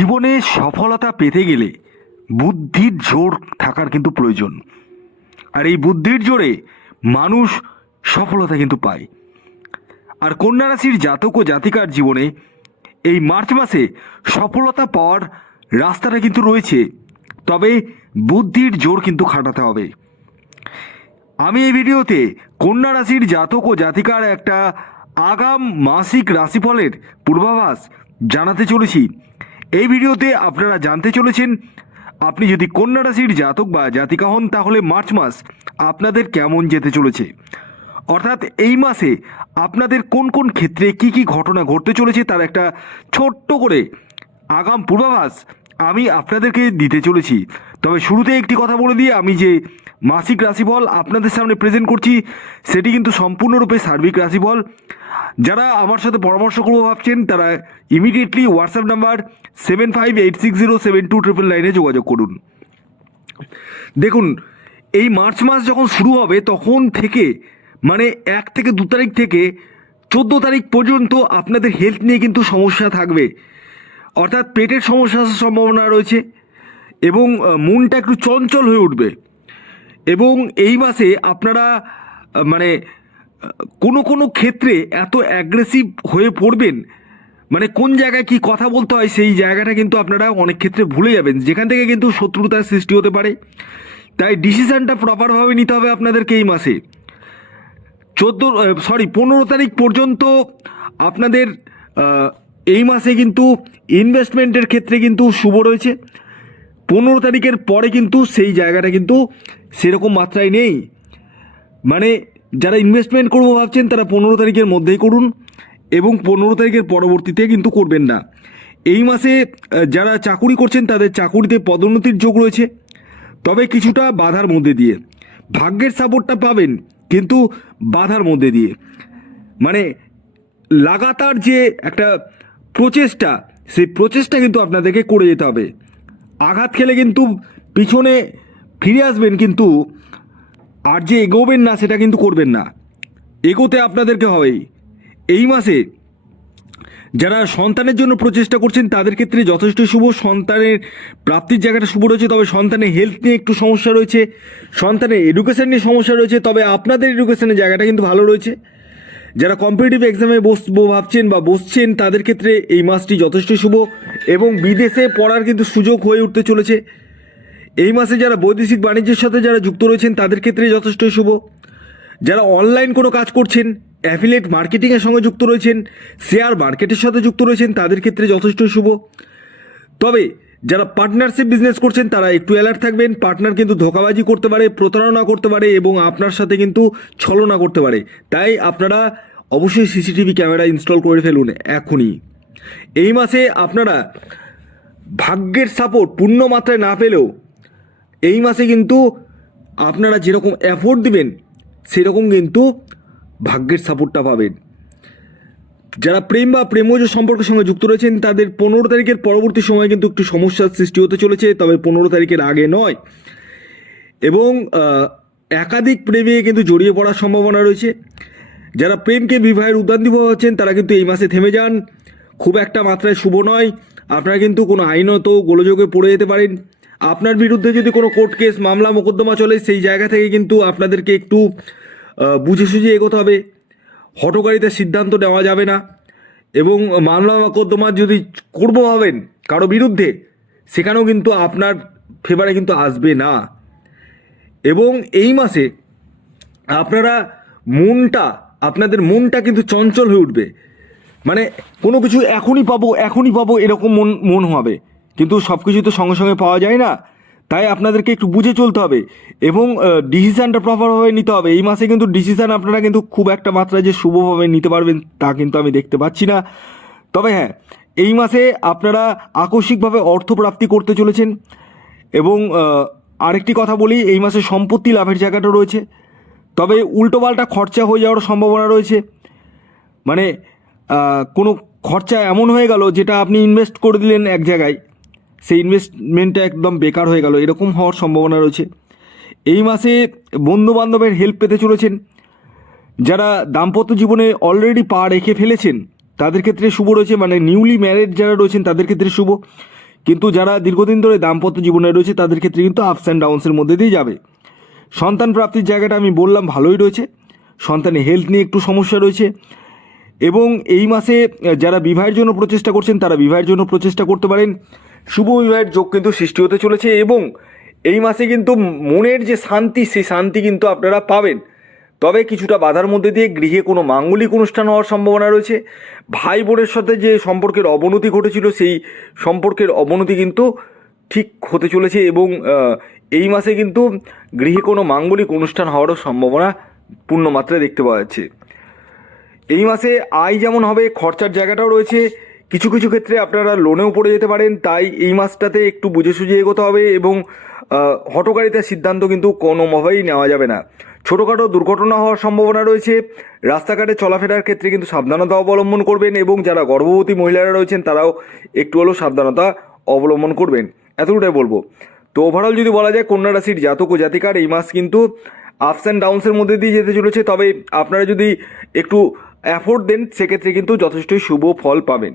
জীবনে সফলতা পেতে গেলে বুদ্ধির জোর থাকার কিন্তু প্রয়োজন। আর এই বুদ্ধির জোরে মানুষ সফলতা কিন্তু পায়। আর কন্যা রাশির জাতক ও জাতিকার জীবনে এই মার্চ মাসে সফলতা পাওয়ার রাস্তাটা কিন্তু রয়েছে। তবে বুদ্ধির জোর কিন্তু খাটাতে হবে। আমি এই ভিডিওতে কন্যা রাশির জাতক ও জাতিকার একটা আগাম মাসিক রাশিফলের পূর্বাভাস জানাতে চলেছি। এই ভিডিওতে আপনারা জানতে চলেছেন, আপনি যদি কন্যা রাশির জাতক বা জাতিকা হন, তাহলে মার্চ মাস আপনাদের কেমন যেতে চলেছে? অর্থাৎ এই মাসে আপনাদের কোন কোন ক্ষেত্রে কি কি ঘটনা ঘটতে চলেছে, তার একটা ছোট্ট করে আগাম পূর্বাভাস আমি আপনাদেরকে দিতে চলেছি। তবে শুরুতে একটি কথা বলে দিয়ে আমি যে মাসিক রাশিফল আপনাদের সামনে প্রেজেন্ট করছি, সেটি কিন্তু সম্পূর্ণরূপে সার্বিক রাশিফল। যারা আমার সাথে পরামর্শ করব ভাবছেন, তারা immediately WhatsApp number seven five eight six zero seven two triple নাইনে যোগাযোগ করুন। দেখুন, এই মার্চ মাস যখন শুরু হবে, তখন থেকে মানে এক থেকে দু তারিখ থেকে চোদ্দ তারিখ পর্যন্ত আপনাদের হেলথ নিয়ে কিন্তু সমস্যা থাকবে। অর্থাৎ পেটের সমস্যা আসার সম্ভাবনা রয়েছে এবং মনটা একটু চঞ্চল হয়ে উঠবে। এবং এই মাসে আপনারা মানে কোনো কোনো ক্ষেত্রে এত অ্যাগ্রেসিভ হয়ে পড়বেন মানে কোন জায়গায় কি কথা বলতে হয় সেই জায়গাটা কিন্তু আপনারা অনেক ক্ষেত্রে ভুলে যাবেন। যেখান থেকে কিন্তু শত্রুতার সৃষ্টি হতে পারে। তাই ডিসিশানটা প্রপারভাবে নিতে হবে আপনাদেরকে এই মাসে। চোদ্দ সরি পনেরো তারিখ পর্যন্ত আপনাদের এই মাসে কিন্তু ইনভেস্টমেন্টের ক্ষেত্রে কিন্তু শুভ রয়েছে। পনেরো তারিখের পরে কিন্তু সেই জায়গাটা কিন্তু সেরকম মাত্রায় নেই। মানে যারা ইনভেস্টমেন্ট করব ভাবছেন, তারা পনেরো তারিখের মধ্যেই করুন এবং পনেরো তারিখের পরবর্তীতে কিন্তু করবেন না। এই মাসে যারা চাকুরি করছেন, তাদের চাকুরিতে পদোন্নতির যোগ রয়েছে। তবে কিছুটা বাধার মধ্যে দিয়ে। ভাগ্যের সাপোর্টটা পাবেন, কিন্তু বাধার মধ্যে দিয়ে। মানে লাগাতার যে একটা প্রচেষ্টা, সেই প্রচেষ্টা কিন্তু আপনাদেরকে করে যেতে হবে। আঘাত খেলে কিন্তু পিছনে ফিরে আসবেন কিন্তু আর যে এগোবেন না, সেটা কিন্তু করবেন না। এগোতে আপনাদেরকে হবেই। এই মাসে যারা সন্তানের জন্য প্রচেষ্টা করছেন, তাদের ক্ষেত্রে যথেষ্ট শুভ। সন্তানের প্রাপ্তির জায়গাটা শুভ রয়েছে, তবে সন্তানের হেলথ নিয়ে একটু সমস্যা রয়েছে। সন্তানের এডুকেশন নিয়ে সমস্যা রয়েছে, তবে আপনাদের এডুকেশনের জায়গাটা কিন্তু ভালো রয়েছে। যারা কম্পিটিটিভ এক্সামে বসবো ভাবছেন বা বসছেন, তাদের ক্ষেত্রে এই মাসটি যথেষ্ট শুভ এবং বিদেশে পড়ার কিন্তু সুযোগ হয়ে উঠতে চলেছে। এই মাসে যারা বৈদেশিক বাণিজ্যের সাথে যারা যুক্ত রয়েছেন, তাদের ক্ষেত্রে যথেষ্ট শুভ। যারা অনলাইন কোনো কাজ করছেন অ্যাফিলেট মার্কেটিংয়ের সঙ্গে যুক্ত রয়েছেন শেয়ার মার্কেটের সাথে যুক্ত রয়েছেন, তাদের ক্ষেত্রে যথেষ্ট শুভ। তবে যারা পার্টনারশিপ বিজনেস করছেন, তারা একটু অ্যালার্ট থাকবেন। পার্টনার কিন্তু ধোকাবাজি করতে পারে, প্রতারণা করতে পারে এবং আপনার সাথে কিন্তু ছলনা করতে পারে। তাই আপনারা অবশ্যই সিসিটিভি ক্যামেরা ইনস্টল করে ফেলুন এখনই। এই মাসে আপনারা ভাগ্যের সাপোর্ট পূর্ণ মাত্রায় না পেলেও এই মাসে কিন্তু আপনারা যেরকম অ্যাফোর্ড দিবেন, সেরকম কিন্তু ভাগ্যের সাপোর্টটা পাবেন। যারা প্রেম বা প্রেমজ সম্পর্কের সঙ্গে যুক্ত রয়েছেন, তাদের পনেরো তারিখের পরবর্তী সময় কিন্তু একটু সমস্যার সৃষ্টি হতে চলেছে, তবে পনেরো তারিখের আগে নয়। এবং একাধিক প্রেমে কিন্তু জড়িয়ে পড়ার সম্ভাবনা রয়েছে। যারা প্রেমকে বিবাহের উদ্যান দিব হচ্ছেন তারা কিন্তু এই মাসে থেমে যান। খুব একটা মাত্রায় শুভ নয়। আপনারা কিন্তু কোনো আইনত গোলযোগে পড়ে যেতে পারেন। আপনার বিরুদ্ধে যদি কোনো কোর্ট কেস, মামলা, মোকদ্দমা চলে, সেই জায়গা থেকে কিন্তু আপনাদেরকে একটু বুঝে সুঝে এগোতে হবে। হটকারিতে সিদ্ধান্ত নেওয়া যাবে না। এবং মামলা মোকদ্দমা যদি করব হবেন কারও বিরুদ্ধে, সেখানেও কিন্তু আপনার ফেভারে কিন্তু আসবে না। এবং এই মাসে আপনারা মনটা, আপনাদের মনটা কিন্তু চঞ্চল হয়ে উঠবে। মানে কোনো কিছু এখনই পাবো এখনই পাবো এরকম মন মন হবে। কিন্তু সব কিছু তো সঙ্গে সঙ্গে পাওয়া যায় না। তাই আপনাদেরকে একটু বুঝে চলতে হবে এবং ডিসিশানটা প্রপারভাবে নিতে হবে। এই মাসে কিন্তু ডিসিশান আপনারা কিন্তু খুব একটা মাত্রায় যে শুভভাবে নিতে পারবেন তা কিন্তু আমি দেখতে পাচ্ছি না। তবে হ্যাঁ এই মাসে আপনারা আকস্মিকভাবে অর্থপ্রাপ্তি করতে চলেছেন এবং আরেকটি কথা বলি, এই মাসে সম্পত্তি লাভের জায়গাটা রয়েছে। তবে উল্টোপাল্টা খরচা হয়ে যাওয়ার সম্ভাবনা রয়েছে। মানে কোনো খরচা এমন হয়ে গেল যেটা আপনি ইনভেস্ট করে দিলেন এক জায়গায়। সেই ইনভেস্টমেন্টটা একদম বেকার হয়ে গেল, এরকম হওয়ার সম্ভাবনা রয়েছে। এই মাসে বন্ধু বান্ধবের হেল্প পেতে চলেছেন। যারা দাম্পত্য জীবনে অলরেডি পা রেখে ফেলেছেন, তাদের ক্ষেত্রে শুভ রয়েছে মানে নিউলি ম্যারেড যারা রয়েছেন, তাদের ক্ষেত্রে শুভ। কিন্তু যারা দীর্ঘদিন ধরে দাম্পত্য জীবনে রয়েছে, তাদের ক্ষেত্রে কিন্তু আপস অ্যান্ড ডাউনসের মধ্যে দিয়ে যাবে। সন্তান প্রাপ্তির জায়গাটা আমি বললাম, ভালোই রয়েছে। সন্তানের হেলথ নিয়ে একটু সমস্যা রয়েছে। এবং এই মাসে যারা বিবাহের জন্য প্রচেষ্টা করছেন, তারা বিবাহের জন্য প্রচেষ্টা করতে পারেন। শুভ বিবাহের যোগ কিন্তু সৃষ্টি হতে চলেছে এবং এই মাসে কিন্তু মনের যে শান্তি, সেই শান্তি কিন্তু আপনারা পাবেন। তবে কিছুটা বাধার মধ্যে দিয়ে গৃহে কোনো মাঙ্গলিক অনুষ্ঠান হওয়ার সম্ভাবনা রয়েছে। ভাই বোনের সাথে যে সম্পর্কের অবনতি ঘটেছিল, সেই সম্পর্কের অবনতি কিন্তু ঠিক হতে চলেছে এবং এই মাসে কিন্তু গৃহে কোনো মাঙ্গলিক অনুষ্ঠান হওয়ারও সম্ভাবনা পূর্ণ মাত্রায় দেখতে পাওয়া যাচ্ছে। এই মাসে আয় যেমন হবে, খরচার জায়গাটাও রয়েছে। কিছু কিছু ক্ষেত্রে আপনারা লোনেও পড়ে যেতে পারেন তাই এই মাসটাতে একটু বুঝে সুঝে এগোতে হবে এবং আহ, হঠকারিতার সিদ্ধান্ত কিন্তু কোনোভাবেই নেওয়া যাবে না। ছোটোখাটো দুর্ঘটনা হওয়ার সম্ভাবনা রয়েছে রাস্তাঘাটে চলাফেরার ক্ষেত্রে কিন্তু সাবধানতা অবলম্বন করবেন এবং যারা গর্ভবতী মহিলারা রয়েছেন তারাও একটু হলেও সাবধানতা অবলম্বন করবেন। এতটুকুটাই বলব। তো ওভারঅল যদি বলা যায় কন্যা রাশির জাতক ও জাতিকার এই মাস কিন্তু আপস অ্যান্ড ডাউনসের মধ্যে দিয়ে যেতে চলেছে তবে আপনারা যদি একটু অ্যাফোর্ড দেন সেক্ষেত্রে কিন্তু যথেষ্টই শুভ ফল পাবেন।